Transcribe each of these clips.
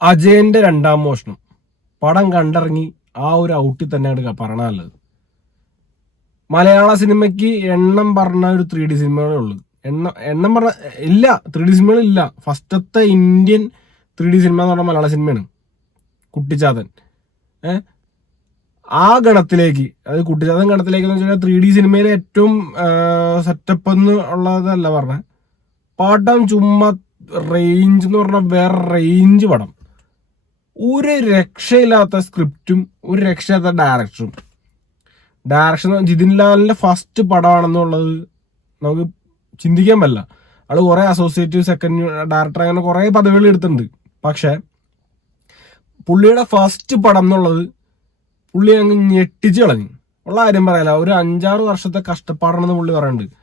അജയന്റെ രണ്ടാം മോഷണം പടം കണ്ടിറങ്ങി ആ ഒരു ഔട്ടിൽ തന്നെയാണ് പറയണത്. മലയാള സിനിമയ്ക്ക് എണ്ണം പറഞ്ഞ ഒരു 3D സിനിമകളേ ഉള്ളൂ. എണ്ണം പറഞ്ഞ ഇല്ല, 3D സിനിമകളില്ല. ഫസ്റ്റത്തെ ഇന്ത്യൻ 3D സിനിമ എന്ന് പറഞ്ഞാൽ മലയാള സിനിമയാണ്, കുട്ടിച്ചാത്തൻ. ആ ഗണത്തിലേക്ക്, അത് കുട്ടിച്ചാത്തൻ ഗണത്തിലേക്ക് എന്ന് വെച്ചാൽ 3D സിനിമയിലെ ഏറ്റവും സെറ്റപ്പ് എന്ന് ഉള്ളതല്ല പറഞ്ഞ പടം. ചുമ്മാ റേഞ്ച് എന്ന് പറഞ്ഞാൽ വേറെ റേഞ്ച് പടം. ഒരു രക്ഷയില്ലാത്ത സ്ക്രിപ്റ്റും ഒരു രക്ഷയില്ലാത്ത ഡയറക്ഷൻ ജിതിൻ ലാലിന്റെ ഫസ്റ്റ് പടമാണെന്നുള്ളത് നമുക്ക് ചിന്തിക്കാൻ പറ്റില്ല. ആള് കുറെ അസോസിയേറ്റ്, സെക്കൻഡ് ഡയറക്ടർ, അങ്ങനെ കുറെ പദവികൾ എടുത്തിട്ടുണ്ട്. പക്ഷെ പുള്ളിയുടെ ഫസ്റ്റ് പടം എന്നുള്ളത് പുള്ളി അങ്ങ് ഞെട്ടിച്ച് കളഞ്ഞു. ഉള്ള കാര്യം പറയാല, ഒരു 5-6 വർഷത്തെ കഷ്ടപ്പാടാണെന്ന് പുള്ളി പറയുന്നുണ്ട്.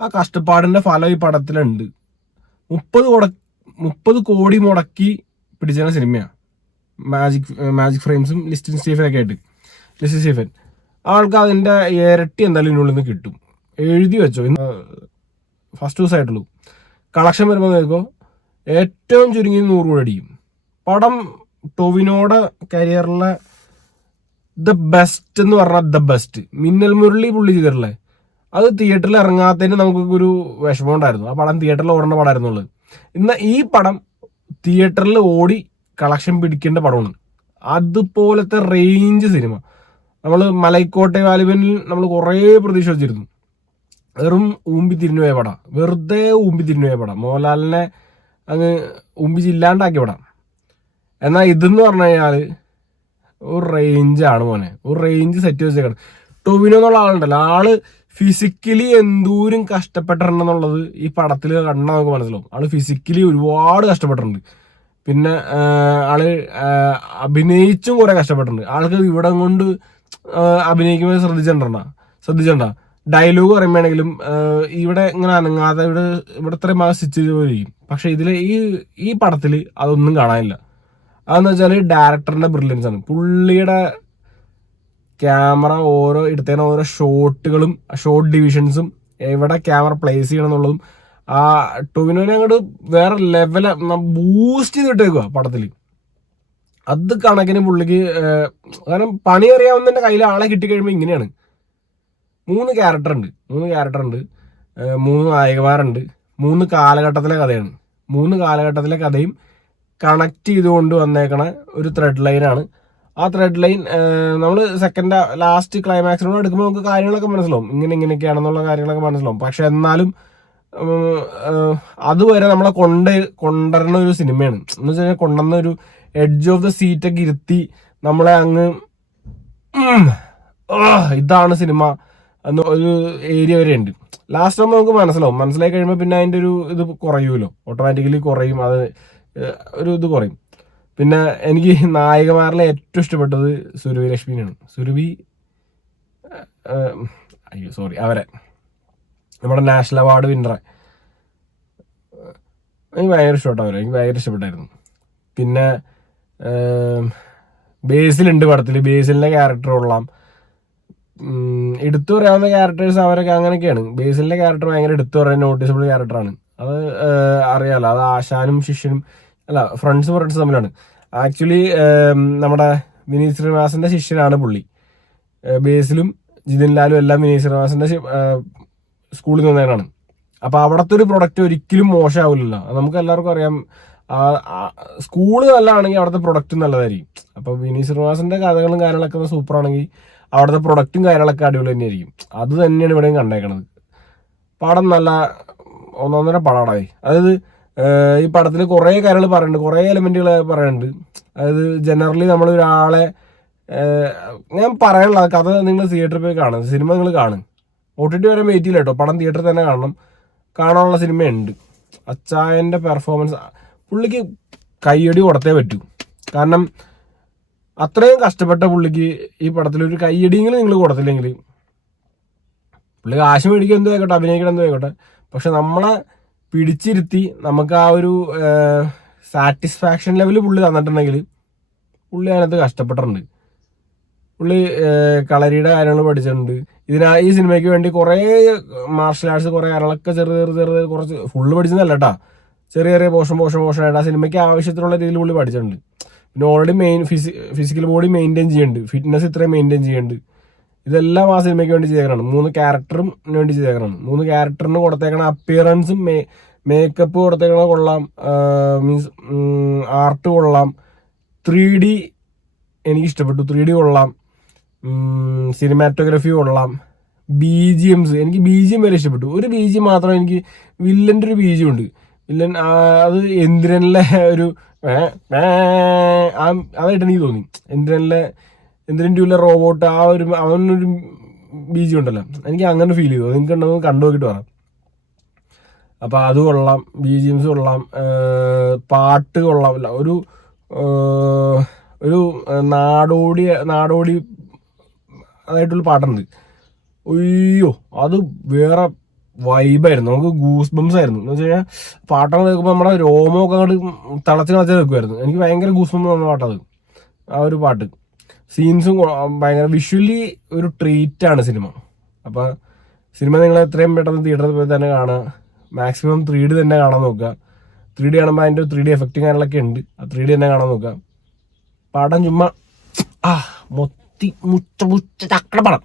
ആ കഷ്ടപ്പാടിന്റെ ഫലം ഈ പടത്തിലുണ്ട്. 30 കോടി മുടക്കി പിടിച്ച സിനിമയാണ് മാജിക് ഫ്രെയിംസും ലിസ്റ്റിൻ സ്റ്റീഫനൊക്കെ ആയിട്ട്. ലിസ്റ്റിൻ സ്റ്റീഫൻ ആൾക്ക് അതിന്റെ ഇരട്ടി എന്തായാലും ഇതിനുള്ളിൽ നിന്ന് കിട്ടും. എഴുതി വെച്ചോ, ഫസ്റ്റ് ദിവസമായിട്ടുള്ളൂ. കളക്ഷൻ വരുമ്പോൾ നോക്കോ, ഏറ്റവും ചുരുങ്ങി 100 കോടി അടിക്കും. പടം ടൊവിനോയുടെ കരിയറിലെ ദ ബെസ്റ്റ് എന്ന് പറഞ്ഞാൽ ദ ബെസ്റ്റ്. മിന്നൽ മുരളി പുള്ളി ചെയ്തിട്ടുള്ളത് അത് തിയേറ്ററിൽ ഇറങ്ങാത്തതിന് നമുക്കൊരു വിഷമം ഉണ്ടായിരുന്നു. ആ പടം തിയേറ്ററിൽ ഓടേണ്ട പടമായിരുന്നുള്ളത്. ഇന്ന് ഈ പടം തിയേറ്ററിൽ ഓടി കളക്ഷൻ പിടിക്കേണ്ട പടമാണ്. അതുപോലത്തെ റേഞ്ച് സിനിമ. നമ്മൾ മലൈക്കോട്ടെ വാലിബനിൽ നമ്മൾ കുറേ പ്രതീക്ഷ വെച്ചിരുന്നു. വെറും ഊമ്പി തിരിഞ്ഞുപോയ പടം, വെറുതെ ഊമ്പി തിരിഞ്ഞുപോയ പടം, മോഹൻലാലിനെ അങ്ങ് ഊമ്പിച്ചില്ലാണ്ടാക്കിയ പടം. എന്നാൽ ഇതെന്ന് പറഞ്ഞു കഴിഞ്ഞാൽ ഒരു റേഞ്ചാണ് മോനെ, ഒരു റേഞ്ച് സെറ്റ് വെച്ചേക്കാണ്. ടൊവിനോ എന്നുള്ള ആളുണ്ടല്ലോ, ആള് ഫിസിക്കലി എന്തോരം കഷ്ടപ്പെട്ടിട്ടുണ്ടെന്നുള്ളത് ഈ പടത്തിൽ കണ്ടാൽ നമുക്ക് മനസ്സിലാവും. ആള് ഫിസിക്കലി ഒരുപാട് കഷ്ടപ്പെട്ടിട്ടുണ്ട്. പിന്നെ ആള് അഭിനയിച്ചും കുറെ കഷ്ടപ്പെട്ടിട്ടുണ്ട്. ആൾക്ക് ഇവിടെ കൊണ്ട് അഭിനയിക്കുമ്പോൾ ശ്രദ്ധിച്ചിട്ടുണ്ട ഡയലോഗ് പറയുമ്പോഴാണെങ്കിലും ഇവിടെ ഇങ്ങനെ അനങ്ങാതെ ഇവിടെ ഇത്രയും സ്റ്റിച്ച് ചെയ്യും. പക്ഷെ ഇതിൽ ഈ പടത്തിൽ അതൊന്നും കാണാനില്ല. അതെന്ന് വെച്ചാൽ ഡയറക്ടറിന്റെ ബ്രില്യൻസ് ആണ്. പുള്ളിയുടെ ക്യാമറ എടുത്തതിന് ഓരോ ഷോട്ടുകളും ഷോട്ട് ഡിവിഷൻസും എവിടെ ക്യാമറ പ്ലേസ് ചെയ്യണം എന്നുള്ളതും ആ ടൊവിനോനെ അങ്ങോട്ട് വേറെ ലെവല ബൂസ്റ്റ് ചെയ്തിട്ടേക്കുക പടത്തിൽ. അത് കണക്കിന് പുള്ളിക്ക് കാരണം പണി അറിയാവുന്നതിന്റെ കയ്യിൽ ആളെ കിട്ടിക്കഴിയുമ്പോൾ ഇങ്ങനെയാണ്. 3 ക്യാരക്ടർ ഉണ്ട്, 3 നായകന്മാരുണ്ട്, 3 കാലഘട്ടത്തിലെ കഥയാണ്. 3 കാലഘട്ടത്തിലെ കഥയും കണക്ട് ചെയ്തുകൊണ്ട് വന്നേക്കണ ഒരു ത്രെഡ് ലൈനാണ്. ആ ത്രെഡ് ലൈൻ നമ്മൾ ലാസ്റ്റ് ക്ലൈമാക്സിനോട് എടുക്കുമ്പോൾ നമുക്ക് കാര്യങ്ങളൊക്കെ മനസ്സിലാവും, ഇങ്ങനെയൊക്കെയാണെന്നുള്ള കാര്യങ്ങളൊക്കെ മനസ്സിലാവും. പക്ഷെ എന്നാലും അതുവരെ നമ്മളെ കൊണ്ടുവരുന്ന ഒരു സിനിമയാണ്. എന്ന് വെച്ച് കഴിഞ്ഞാൽ കൊണ്ടുവന്ന ഒരു എഡ്ജ് ഓഫ് ദ സീറ്റൊക്കെ ഇരുത്തി നമ്മളെ അങ്ങ് ഇതാണ് സിനിമ എന്ന ഒരു ഏരിയ വരെ ഉണ്ട്. ലാസ്റ്റ് ആകുമ്പോൾ നമുക്ക് മനസ്സിലായി കഴിയുമ്പോൾ പിന്നെ അതിൻ്റെ ഒരു ഇത് കുറയുമല്ലോ, ഓട്ടോമാറ്റിക്കലി കുറയും, അത് ഒരു ഇത് കുറയും. പിന്നെ എനിക്ക് നായികമാരിലെ ഏറ്റവും ഇഷ്ടപ്പെട്ടത് സുരഭി ലക്ഷ്മിയാണ്. അവരെ നമ്മുടെ നാഷണൽ അവാർഡ് വിന്നറെ എനിക്ക് ഭയങ്കര ഇഷ്ടപ്പെട്ടവരെ, എനിക്ക് ഭയങ്കര ഇഷ്ടപ്പെട്ടായിരുന്നു. പിന്നെ ബേസിലുണ്ട് പടത്തിൽ, ബേസിലിന്റെ ക്യാരക്ടർ കൊള്ളാം. എടുത്തു പറയാവുന്ന ക്യാരക്ടേഴ്സ് അവരൊക്കെ അങ്ങനെയൊക്കെയാണ്. ബേസിലിന്റെ ക്യാരക്ടർ ഭയങ്കര എടുത്തു പറയാൻ നോട്ടീസബിൾ ക്യാരക്ടറാണ്. അത് അറിയാലോ, അത് ആശാനും ശിഷ്യനും അല്ല ഫ്രണ്ട്സ് തമ്മിലാണ്. ആക്ച്വലി നമ്മുടെ വിനീത് ശ്രീനിവാസന്റെ ശിഷ്യനാണ് പുള്ളി. ബേസിലും ജിതിൻ ലാലും എല്ലാം വിനീത് ശ്രീനിവാസന്റെ സ്കൂളിൽ നിന്നേനാണ്. അപ്പൊ അവിടുത്തെ ഒരു പ്രൊഡക്റ്റ് ഒരിക്കലും മോശമാവില്ലല്ലോ, നമുക്ക് എല്ലാവർക്കും അറിയാം. സ്കൂള് നല്ലതാണെങ്കിൽ അവിടുത്തെ പ്രൊഡക്റ്റും നല്ലതായിരിക്കും. അപ്പൊ വിനീത് ശ്രീനിവാസന്റെ കഥകളും കാര്യങ്ങളൊക്കെ സൂപ്പർ ആണെങ്കിൽ അവിടുത്തെ പ്രൊഡക്റ്റും കാര്യങ്ങളൊക്കെ അടിപൊളി തന്നെയായിരിക്കും. അത് തന്നെയാണ് ഇവിടെയും കണ്ടേക്കണത്. പടം നല്ല ഒന്നൊന്നര പടമായി. അതായത് ഈ പടത്തിൽ കുറേ കാര്യങ്ങൾ പറയുന്നുണ്ട്, കുറേ എലിമെന്റുകൾ പറയുന്നുണ്ട്. അതായത് ജനറലി നമ്മളൊരാളെ ഞാൻ പറയാനുള്ള കഥ നിങ്ങൾ തിയേറ്ററിൽ പോയി കാണും, സിനിമ നിങ്ങൾ കാണും. OTT വരെ വെയിറ്റ് ചെയ്യില്ല കേട്ടോ, പടം തിയേറ്ററിൽ തന്നെ കാണാനുള്ള സിനിമയുണ്ട്. അച്ചായന്റെ പെർഫോമൻസ് പുള്ളിക്ക് കയ്യടി കൊടുത്തേ പറ്റൂ. കാരണം അത്രയും കഷ്ടപ്പെട്ട പുള്ളിക്ക് ഈ പടത്തിൽ ഒരു കയ്യടിയെങ്കിലും നിങ്ങൾ കൊടുത്തില്ലെങ്കിൽ, പുള്ളി കാശ് മേടിക്കുക എന്തോ ആയിക്കോട്ടെ, അഭിനയിക്കണം എന്തോ ആയിക്കോട്ടെ, പക്ഷെ നമ്മളെ പിടിച്ചിരുത്തി നമുക്ക് ആ ഒരു സാറ്റിസ്ഫാക്ഷൻ ലെവൽ പുള്ളി തന്നിട്ടുണ്ടെങ്കിൽ പുള്ളി അതിനകത്ത് കഷ്ടപ്പെട്ടിട്ടുണ്ട്. പുള്ളി കളരിയുടെ കാര്യങ്ങൾ പഠിച്ചിട്ടുണ്ട്. ഈ സിനിമയ്ക്ക് വേണ്ടി കുറേ മാർഷൽ ആർട്സ് കുറേ കാര്യങ്ങളൊക്കെ ചെറുത് കുറച്ച് ഫുള്ള് പഠിച്ചതല്ല കേട്ടാ. ചെറിയ ചെറിയ പോർഷനായിട്ട് ആ സിനിമയ്ക്ക് ആവശ്യത്തിനുള്ള രീതിയിൽ പുള്ളി പഠിച്ചിട്ടുണ്ട്. പിന്നെ ഓൾറെഡി ഫിസിക്കൽ ബോഡി മെയിൻറ്റെയിൻ ചെയ്യുന്നുണ്ട്, ഫിറ്റ്നസ് ഇത്രയും മെയിൻറ്റെയിൻ ചെയ്യുന്നുണ്ട്. ഇതെല്ലാം ആ സിനിമയ്ക്ക് വേണ്ടി ചെയ്തേക്കണം. 3 ക്യാരക്ടറും വേണ്ടി ചെയ്തേക്കണം. 3 ക്യാരക്ടറിന് കൊടുത്തേക്കണ അപ്പിയറൻസും മേക്കപ്പ് കൊടുത്തേക്കണ കൊള്ളാം, മീൻസ് ആർട്ട് കൊള്ളാം, 3D എനിക്ക് ഇഷ്ടപ്പെട്ടു, 3D കൊള്ളാം, സിനിമാറ്റോഗ്രഫി കൊള്ളാം, BGMs എനിക്ക് BGM വരെ ഇഷ്ടപ്പെട്ടു. ഒരു BGM മാത്രം എനിക്ക് വില്ലൻ്റെ ഒരു BGM ഉണ്ട്. വില്ലൻ അത് എന്തിരനിലെ ഒരു അതായിട്ട് എനിക്ക് തോന്നി. എന്തിരൻ 2 റോബോട്ട് ആ ഒരു അവനൊരു BGM ഉണ്ടല്ലോ, എനിക്ക് അങ്ങനെ ഫീൽ ചെയ്തു. നിങ്ങൾക്ക് ഉണ്ടെന്ന് കണ്ടു നോക്കിയിട്ട് പറയാം. അപ്പം അത് കൊള്ളാം, BGMs കൊള്ളാം, പാട്ട് കൊള്ളാം. ഒരു നാടോടി അതായിട്ടുള്ള പാട്ടുണ്ട്. അയ്യോ അത് വേറെ വൈബായിരുന്നു, നമുക്ക് ഗൂസ് ബംസ് ആയിരുന്നു. എന്ന് വെച്ച് കഴിഞ്ഞാൽ പാട്ടൊക്കെ കേൾക്കുമ്പോൾ നമ്മുടെ രോമമൊക്കെ അങ്ങോട്ട് തിളച്ച് നിൽക്കുമായിരുന്നു. എനിക്ക് ഭയങ്കര ഗൂസ് ബംസ് വന്ന പാട്ടത്, ആ ഒരു പാട്ട്. സീൻസും ഭയങ്കര വിഷ്വലി ഒരു ട്രീറ്റാണ് സിനിമ. അപ്പോൾ സിനിമ നിങ്ങൾ എത്രയും പെട്ടെന്ന് തിയേറ്ററിൽ പോയി തന്നെ കാണുക. മാക്സിമം 3D തന്നെ കാണാൻ നോക്കുക. 3D കാണുമ്പോൾ അതിൻ്റെ 3D എഫക്റ്റും കാര്യങ്ങളൊക്കെ ഉണ്ട്, ആ 3D തന്നെ കാണാൻ നോക്കുക. പടം ചുമ്മാ മുച്ച ചക്കട പടം.